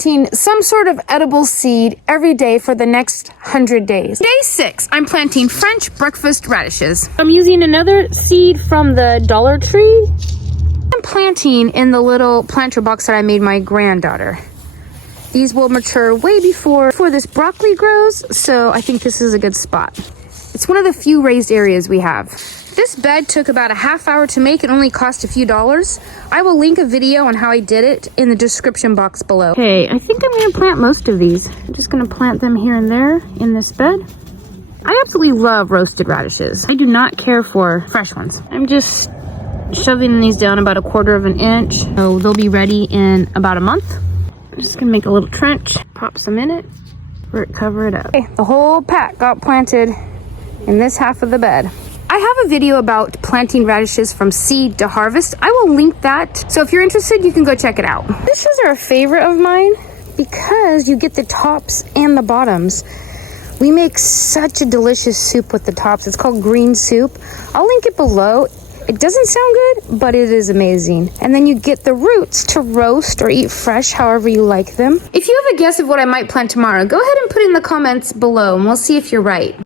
planting some sort of edible seed every day for the next 100 days. Day 6, I'm planting French breakfast radishes. I'm using another seed from the Dollar Tree. I'm planting in the little planter box that I made my granddaughter. These will mature way before this broccoli grows, so I think this is a good spot. It's one of the few raised areas we have. This bed took about a half hour to make and only cost a few dollars. I will link a video on how I did it in the description box below. Okay, I think I'm gonna plant most of these. I'm just gonna plant them here and there in this bed. I absolutely love roasted radishes. I do not care for fresh ones. I'm just shoving these down about 1/4 of an inch. So they'll be ready in about a month. I'm just gonna make a little trench, pop some in it, cover it up. Okay, the whole pack got planted in this half of the bed. I have a video about planting radishes from seed to harvest. I will link that. So if you're interested, you can go check it out. Radishes are a favorite of mine because you get the tops and the bottoms. We make such a delicious soup with the tops. It's called green soup. I'll link it below. It doesn't sound good, but it is amazing. And then you get the roots to roast or eat fresh, however you like them. If you have a guess of what I might plant tomorrow, go ahead and put it in the comments below and we'll see if you're right.